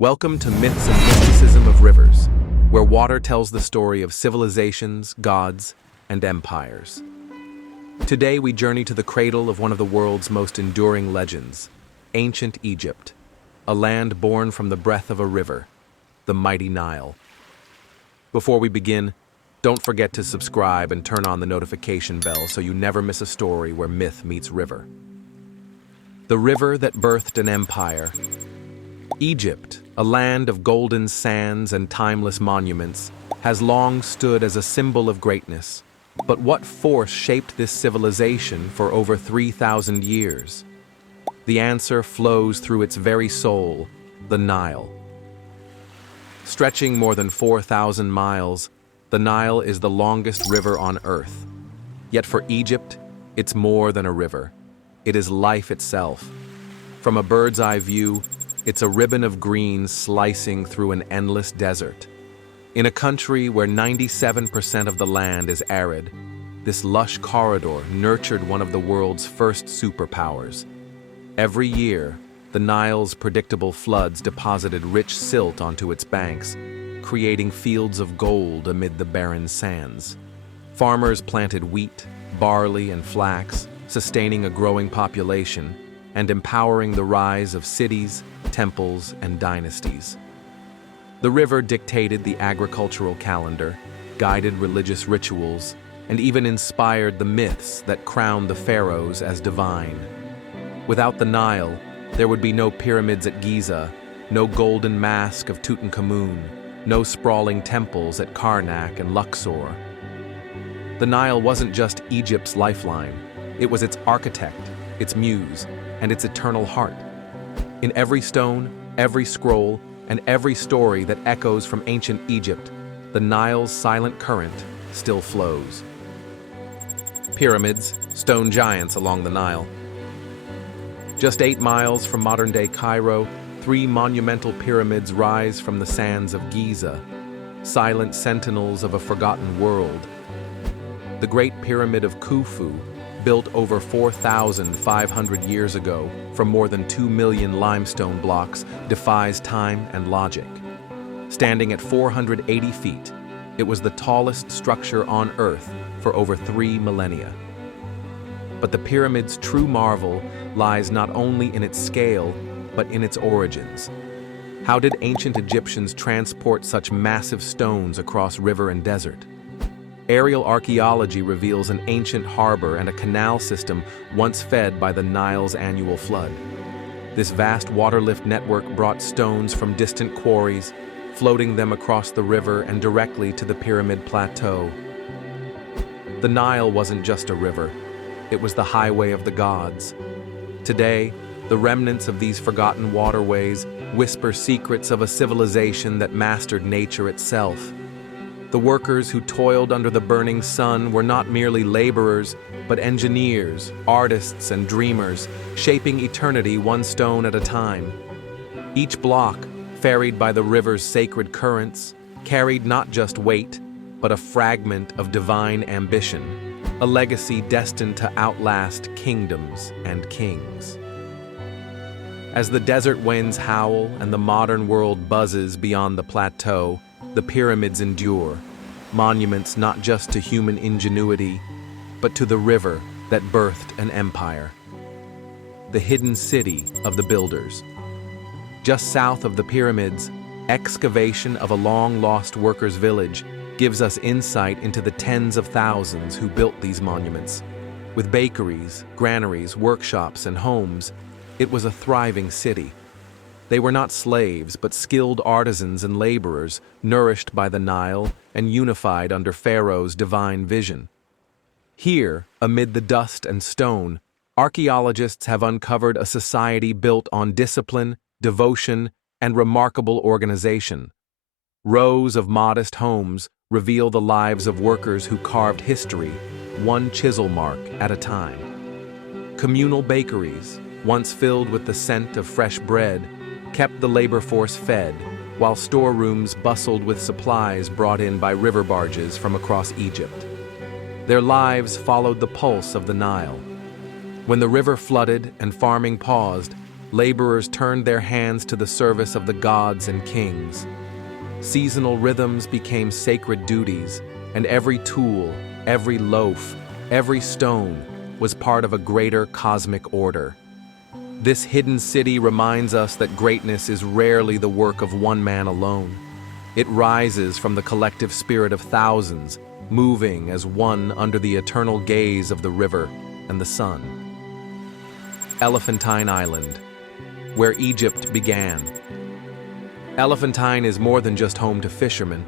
Welcome to Myths and Mysticism of Rivers, where water tells the story of civilizations, gods, and empires. Today we journey to the cradle of one of the world's most enduring legends, ancient Egypt, a land born from the breath of a river, the mighty Nile. Before we begin, don't forget to subscribe and turn on the notification bell so you never miss a story where myth meets river. The river that birthed an empire. Egypt, a land of golden sands and timeless monuments, has long stood as a symbol of greatness. But what force shaped this civilization for over 3,000 years? The answer flows through its very soul, the Nile. Stretching more than 4,000 miles, the Nile is the longest river on Earth. Yet for Egypt, it's more than a river. It is life itself. From a bird's-eye view, it's a ribbon of green slicing through an endless desert. In a country where 97% of the land is arid, this lush corridor nurtured one of the world's first superpowers. Every year, the Nile's predictable floods deposited rich silt onto its banks, creating fields of gold amid the barren sands. Farmers planted wheat, barley, and flax, sustaining a growing population and empowering the rise of cities, temples, and dynasties. The river dictated the agricultural calendar, guided religious rituals, and even inspired the myths that crowned the pharaohs as divine. Without the Nile, there would be no pyramids at Giza, no golden mask of Tutankhamun, no sprawling temples at Karnak and Luxor. The Nile wasn't just Egypt's lifeline, it was its architect, its muse, and its eternal heart. In every stone, every scroll, and every story that echoes from ancient Egypt, the Nile's silent current still flows. Pyramids, stone giants along the Nile. Just 8 miles from modern-day Cairo, 3 monumental pyramids rise from the sands of Giza, silent sentinels of a forgotten world. The Great Pyramid of Khufu, built over 4,500 years ago from more than 2 million limestone blocks, defies time and logic. Standing at 480 feet, it was the tallest structure on Earth for over 3 millennia. But the pyramid's true marvel lies not only in its scale, but in its origins. How did ancient Egyptians transport such massive stones across river and desert? Aerial archaeology reveals an ancient harbor and a canal system once fed by the Nile's annual flood. This vast waterlift network brought stones from distant quarries, floating them across the river and directly to the pyramid plateau. The Nile wasn't just a river, it was the highway of the gods. Today, the remnants of these forgotten waterways whisper secrets of a civilization that mastered nature itself. The workers who toiled under the burning sun were not merely laborers, but engineers, artists, and dreamers, shaping eternity one stone at a time. Each block, ferried by the river's sacred currents, carried not just weight, but a fragment of divine ambition, a legacy destined to outlast kingdoms and kings. As the desert winds howl and the modern world buzzes beyond the plateau, the pyramids endure, monuments not just to human ingenuity, but to the river that birthed an empire. The hidden city of the builders. Just south of the pyramids, excavation of a long-lost workers' village gives us insight into the tens of thousands who built these monuments. With bakeries, granaries, workshops, and homes, it was a thriving city. They were not slaves, but skilled artisans and laborers, nourished by the Nile and unified under Pharaoh's divine vision. Here, amid the dust and stone, archaeologists have uncovered a society built on discipline, devotion, and remarkable organization. Rows of modest homes reveal the lives of workers who carved history, one chisel mark at a time. Communal bakeries, once filled with the scent of fresh bread, kept the labor force fed, while storerooms bustled with supplies brought in by river barges from across Egypt. Their lives followed the pulse of the Nile. When the river flooded and farming paused, Laborers turned their hands to the service of the gods and kings. Seasonal rhythms became sacred duties, and every tool, every loaf, every stone was part of a greater cosmic order. This hidden city reminds us that greatness is rarely the work of one man alone. It rises from the collective spirit of thousands, moving as one under the eternal gaze of the river and the sun. Elephantine Island, where Egypt began. Elephantine is more than just home to fishermen.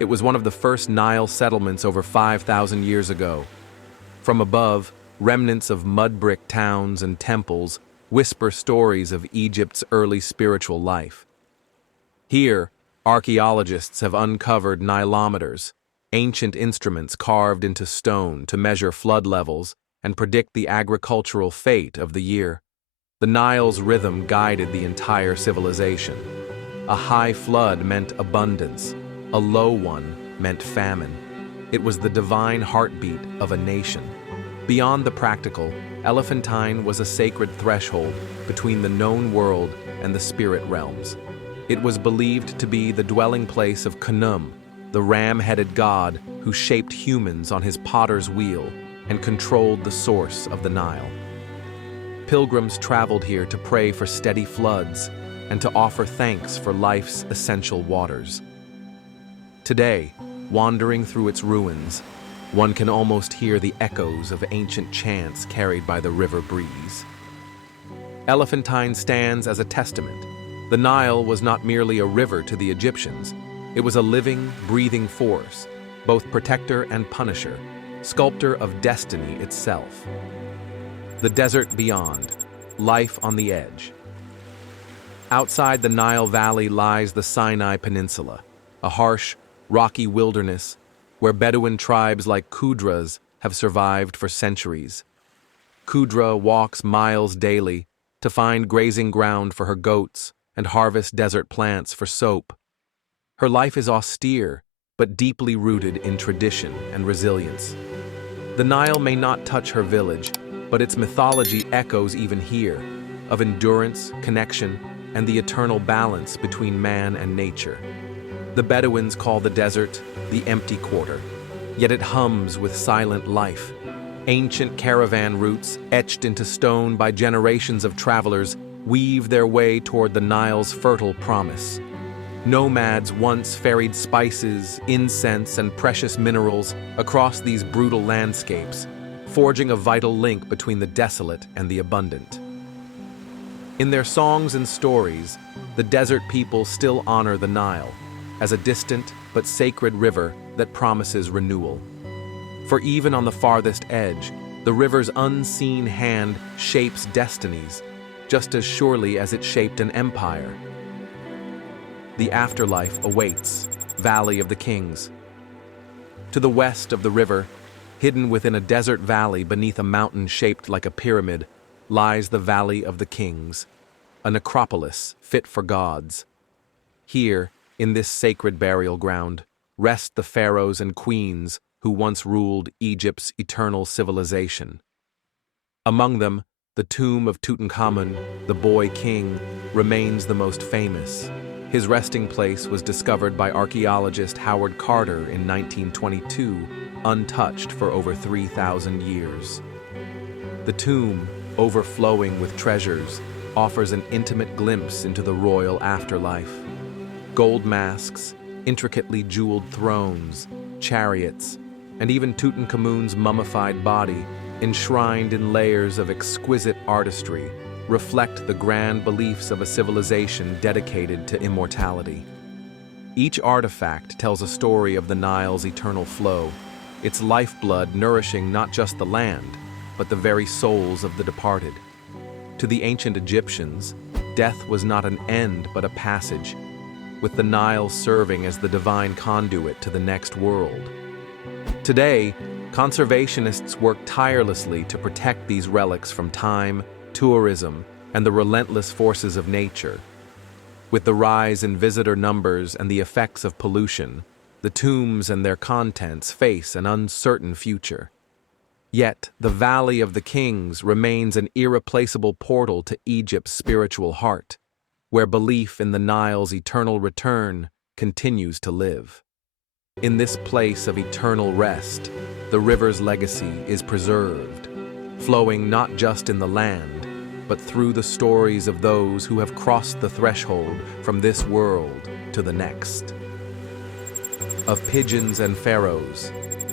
It was one of the first Nile settlements over 5,000 years ago. From above, remnants of mud brick towns and temples whisper stories of Egypt's early spiritual life. Here, archaeologists have uncovered nilometers, ancient instruments carved into stone to measure flood levels and predict the agricultural fate of the year. The Nile's rhythm guided the entire civilization. A high flood meant abundance, a low one meant famine. It was the divine heartbeat of a nation. Beyond the practical, Elephantine was a sacred threshold between the known world and the spirit realms. It was believed to be the dwelling place of Khnum, the ram-headed god who shaped humans on his potter's wheel and controlled the source of the Nile. Pilgrims traveled here to pray for steady floods and to offer thanks for life's essential waters. Today, wandering through its ruins, one can almost hear the echoes of ancient chants carried by the river breeze. Elephantine stands as a testament. The Nile was not merely a river to the Egyptians. It was a living, breathing force, both protector and punisher, sculptor of destiny itself. The desert beyond, life on the edge. Outside the Nile Valley lies the Sinai Peninsula, a harsh, rocky wilderness where Bedouin tribes like Qudras have survived for centuries. Qudra walks miles daily to find grazing ground for her goats and harvest desert plants for soap. Her life is austere, but deeply rooted in tradition and resilience. The Nile may not touch her village, but its mythology echoes even here, of endurance, connection, and the eternal balance between man and nature. The Bedouins call the desert the empty quarter, yet it hums with silent life. Ancient caravan routes, etched into stone by generations of travelers, weave their way toward the Nile's fertile promise. Nomads once ferried spices, incense, and precious minerals across these brutal landscapes, forging a vital link between the desolate and the abundant. In their songs and stories, the desert people still honor the Nile as a distant but sacred river that promises renewal. For even on the farthest edge, the river's unseen hand shapes destinies, just as surely as it shaped an empire. The afterlife awaits, Valley of the Kings. To the west of the river, hidden within a desert valley beneath a mountain shaped like a pyramid, lies the Valley of the Kings, a necropolis fit for gods. Here, in this sacred burial ground, rest the pharaohs and queens who once ruled Egypt's eternal civilization. Among them, the tomb of Tutankhamun, the boy king, remains the most famous. His resting place was discovered by archaeologist Howard Carter in 1922, untouched for over 3,000 years. The tomb, overflowing with treasures, offers an intimate glimpse into the royal afterlife. Gold masks, intricately jeweled thrones, chariots, and even Tutankhamun's mummified body, enshrined in layers of exquisite artistry, reflect the grand beliefs of a civilization dedicated to immortality. Each artifact tells a story of the Nile's eternal flow, its lifeblood nourishing not just the land, but the very souls of the departed. To the ancient Egyptians, death was not an end but a passage, with the Nile serving as the divine conduit to the next world. Today, conservationists work tirelessly to protect these relics from time, tourism, and the relentless forces of nature. With the rise in visitor numbers and the effects of pollution, the tombs and their contents face an uncertain future. Yet, the Valley of the Kings remains an irreplaceable portal to Egypt's spiritual heart, where belief in the Nile's eternal return continues to live. In this place of eternal rest, the river's legacy is preserved, flowing not just in the land, but through the stories of those who have crossed the threshold from this world to the next. Of pigeons and pharaohs,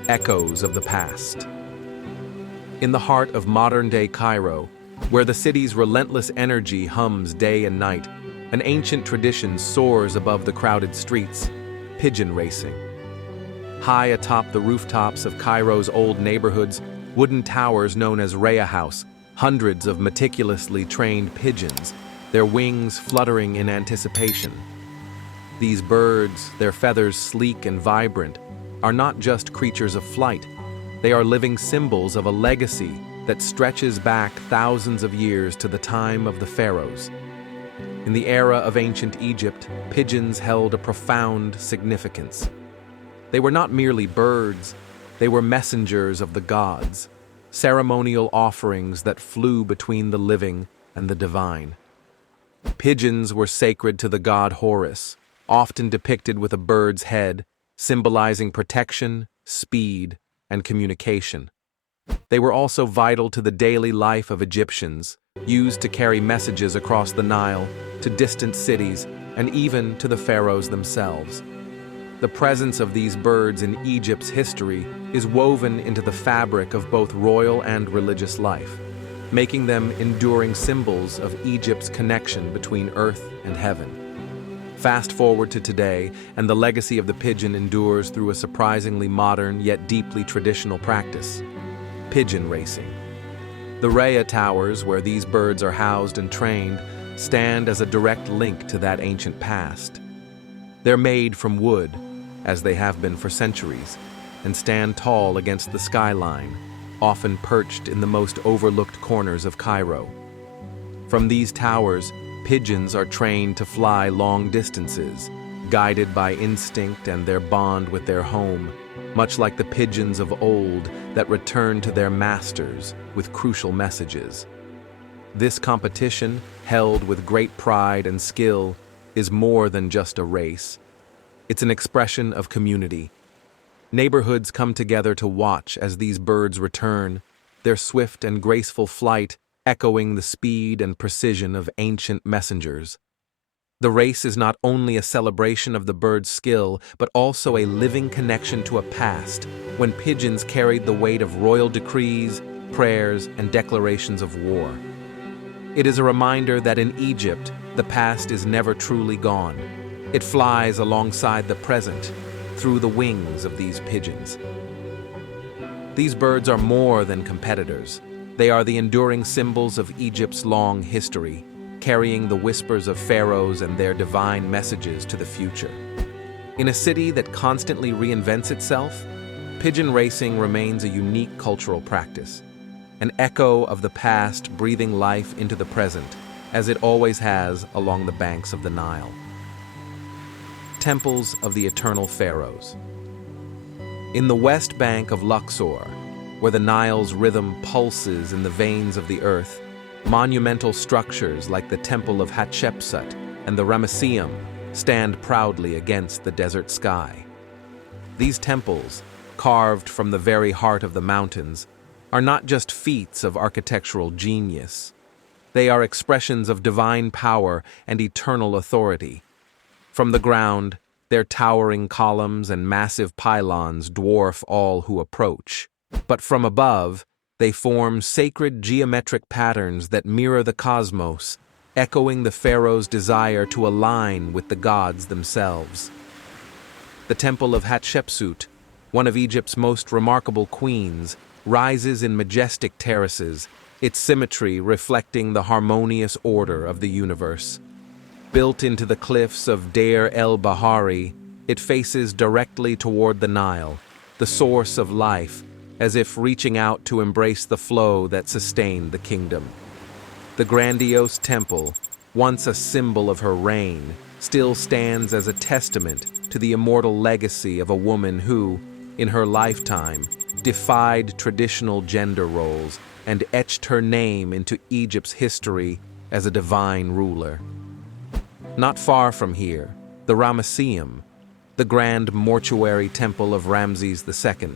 echoes of the past. In the heart of modern-day Cairo, where the city's relentless energy hums day and night, an ancient tradition soars above the crowded streets: pigeon racing. High atop the rooftops of Cairo's old neighborhoods, wooden towers known as Raya House, hundreds of meticulously trained pigeons, their wings fluttering in anticipation. These birds, their feathers sleek and vibrant, are not just creatures of flight. They are living symbols of a legacy that stretches back thousands of years to the time of the Pharaohs. In the era of ancient Egypt, pigeons held a profound significance. They were not merely birds, they were messengers of the gods, ceremonial offerings that flew between the living and the divine. Pigeons were sacred to the god Horus, often depicted with a bird's head, symbolizing protection, speed, and communication. They were also vital to the daily life of Egyptians, used to carry messages across the Nile, to distant cities, and even to the pharaohs themselves. The presence of these birds in Egypt's history is woven into the fabric of both royal and religious life, making them enduring symbols of Egypt's connection between earth and heaven. Fast forward to today, and the legacy of the pigeon endures through a surprisingly modern yet deeply traditional practice: pigeon racing. The Raya Towers, where these birds are housed and trained, stand as a direct link to that ancient past. They're made from wood, as they have been for centuries, and stand tall against the skyline, often perched in the most overlooked corners of Cairo. From these towers, pigeons are trained to fly long distances, guided by instinct and their bond with their home, much like the pigeons of old that return to their masters with crucial messages. This competition, held with great pride and skill, is more than just a race. It's an expression of community. Neighborhoods come together to watch as these birds return, their swift and graceful flight echoing the speed and precision of ancient messengers. The race is not only a celebration of the bird's skill, but also a living connection to a past when pigeons carried the weight of royal decrees, prayers, and declarations of war. It is a reminder that in Egypt, the past is never truly gone. It flies alongside the present, through the wings of these pigeons. These birds are more than competitors. They are the enduring symbols of Egypt's long history, carrying the whispers of pharaohs and their divine messages to the future. In a city that constantly reinvents itself, pigeon racing remains a unique cultural practice, an echo of the past breathing life into the present, as it always has along the banks of the Nile. Temples of the Eternal Pharaohs. In the west bank of Luxor, where the Nile's rhythm pulses in the veins of the earth, monumental structures like the Temple of Hatshepsut and the Ramesseum stand proudly against the desert sky. These temples, carved from the very heart of the mountains, are not just feats of architectural genius. They are expressions of divine power and eternal authority. From the ground, their towering columns and massive pylons dwarf all who approach. But from above, they form sacred geometric patterns that mirror the cosmos, echoing the pharaoh's desire to align with the gods themselves. The Temple of Hatshepsut, one of Egypt's most remarkable queens, rises in majestic terraces, its symmetry reflecting the harmonious order of the universe. Built into the cliffs of Deir el-Bahari, it faces directly toward the Nile, the source of life, as if reaching out to embrace the flow that sustained the kingdom. The grandiose temple, once a symbol of her reign, still stands as a testament to the immortal legacy of a woman who, in her lifetime, defied traditional gender roles, and etched her name into Egypt's history as a divine ruler. Not far from here, the Ramesseum, the grand mortuary temple of Ramses II,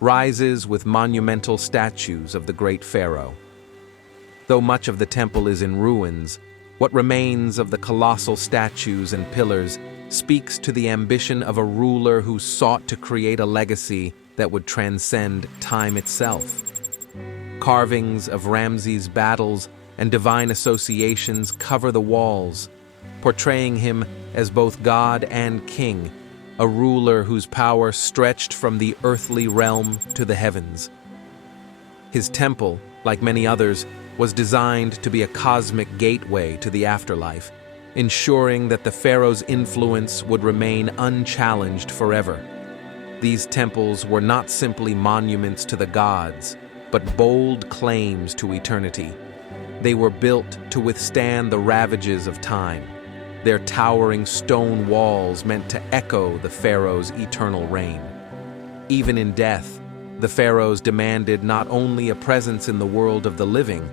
rises with monumental statues of the great pharaoh. Though much of the temple is in ruins, what remains of the colossal statues and pillars speaks to the ambition of a ruler who sought to create a legacy that would transcend time itself. Carvings of Ramses' battles and divine associations cover the walls, portraying him as both god and king, a ruler whose power stretched from the earthly realm to the heavens. His temple, like many others, was designed to be a cosmic gateway to the afterlife, ensuring that the pharaoh's influence would remain unchallenged forever. These temples were not simply monuments to the gods, but bold claims to eternity. They were built to withstand the ravages of time, their towering stone walls meant to echo the pharaoh's eternal reign. Even in death, the pharaohs demanded not only a presence in the world of the living,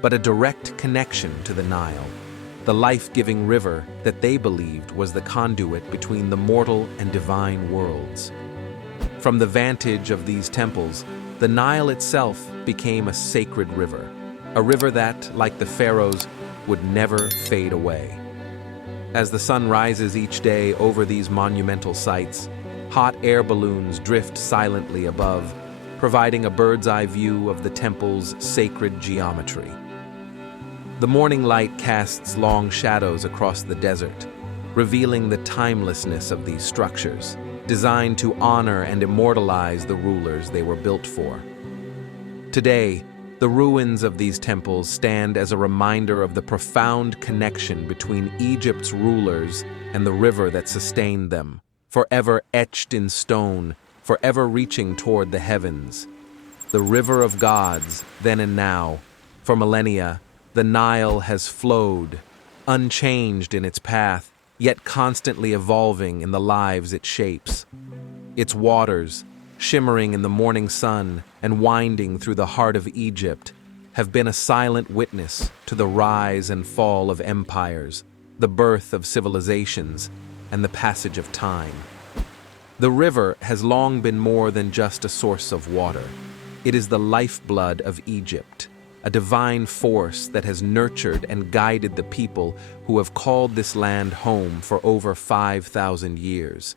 but a direct connection to the Nile, the life-giving river that they believed was the conduit between the mortal and divine worlds. From the vantage of these temples, the Nile itself became a sacred river, a river that, like the pharaohs, would never fade away. As the sun rises each day over these monumental sites, hot air balloons drift silently above, providing a bird's-eye view of the temple's sacred geometry. The morning light casts long shadows across the desert, revealing the timelessness of these structures, designed to honor and immortalize the rulers they were built for. Today, the ruins of these temples stand as a reminder of the profound connection between Egypt's rulers and the river that sustained them, forever etched in stone, forever reaching toward the heavens. The river of gods, then and now. For millennia, the Nile has flowed, unchanged in its path, yet constantly evolving in the lives it shapes. Its waters, shimmering in the morning sun and winding through the heart of Egypt, have been a silent witness to the rise and fall of empires, the birth of civilizations, and the passage of time. The river has long been more than just a source of water. It is the lifeblood of Egypt, a divine force that has nurtured and guided the people who have called this land home for over 5,000 years.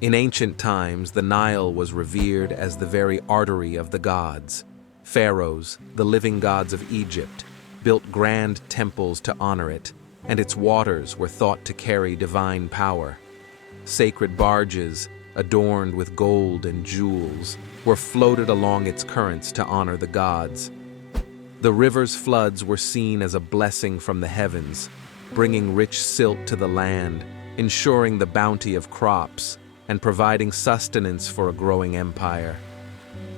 In ancient times, the Nile was revered as the very artery of the gods. Pharaohs, the living gods of Egypt, built grand temples to honor it, and its waters were thought to carry divine power. Sacred barges, adorned with gold and jewels, were floated along its currents to honor the gods. The river's floods were seen as a blessing from the heavens, bringing rich silt to the land, ensuring the bounty of crops, and providing sustenance for a growing empire.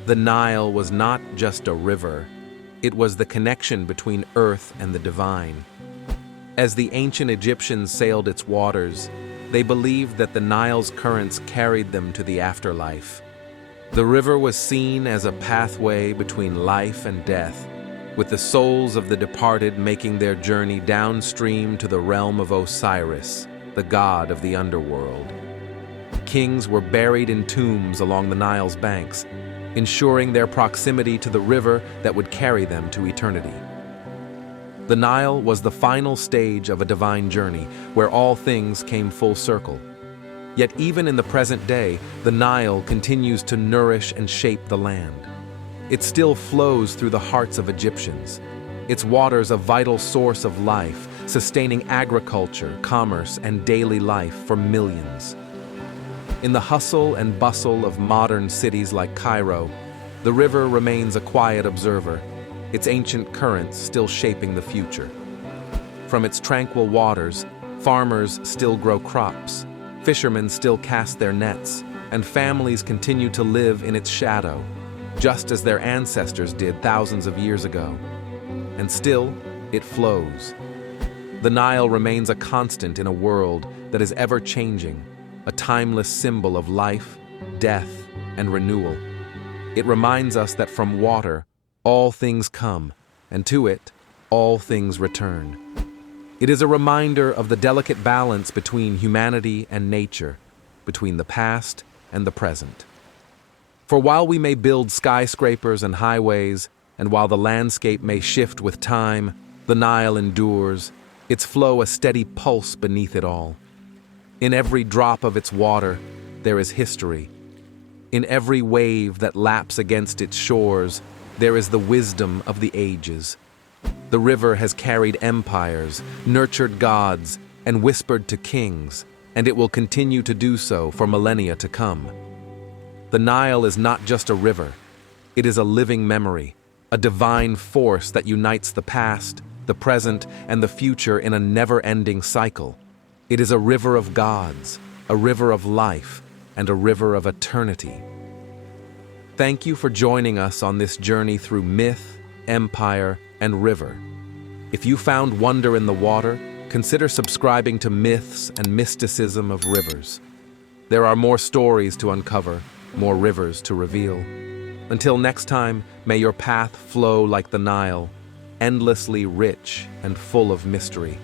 The Nile was not just a river, it was the connection between earth and the divine. As the ancient Egyptians sailed its waters, they believed that the Nile's currents carried them to the afterlife. The river was seen as a pathway between life and death, with the souls of the departed making their journey downstream to the realm of Osiris, the god of the underworld. Kings were buried in tombs along the Nile's banks, ensuring their proximity to the river that would carry them to eternity. The Nile was the final stage of a divine journey where all things came full circle. Yet even in the present day, the Nile continues to nourish and shape the land. It still flows through the hearts of Egyptians, its waters a vital source of life, sustaining agriculture, commerce, and daily life for millions. In the hustle and bustle of modern cities like Cairo, the river remains a quiet observer, its ancient currents still shaping the future. From its tranquil waters, farmers still grow crops, fishermen still cast their nets, and families continue to live in its shadow, just as their ancestors did thousands of years ago. And still, it flows. The Nile remains a constant in a world that is ever-changing, a timeless symbol of life, death, and renewal. It reminds us that from water, all things come, and to it, all things return. It is a reminder of the delicate balance between humanity and nature, between the past and the present. For while we may build skyscrapers and highways, and while the landscape may shift with time, the Nile endures, its flow a steady pulse beneath it all. In every drop of its water, there is history. In every wave that laps against its shores, there is the wisdom of the ages. The river has carried empires, nurtured gods, and whispered to kings, and it will continue to do so for millennia to come. The Nile is not just a river. It is a living memory, a divine force that unites the past, the present, and the future in a never-ending cycle. It is a river of gods, a river of life, and a river of eternity. Thank you for joining us on this journey through myth, empire, and river. If you found wonder in the water, consider subscribing to Myths and Mysticism of Rivers. There are more stories to uncover, more rivers to reveal. Until next time, may your path flow like the Nile, endlessly rich and full of mystery.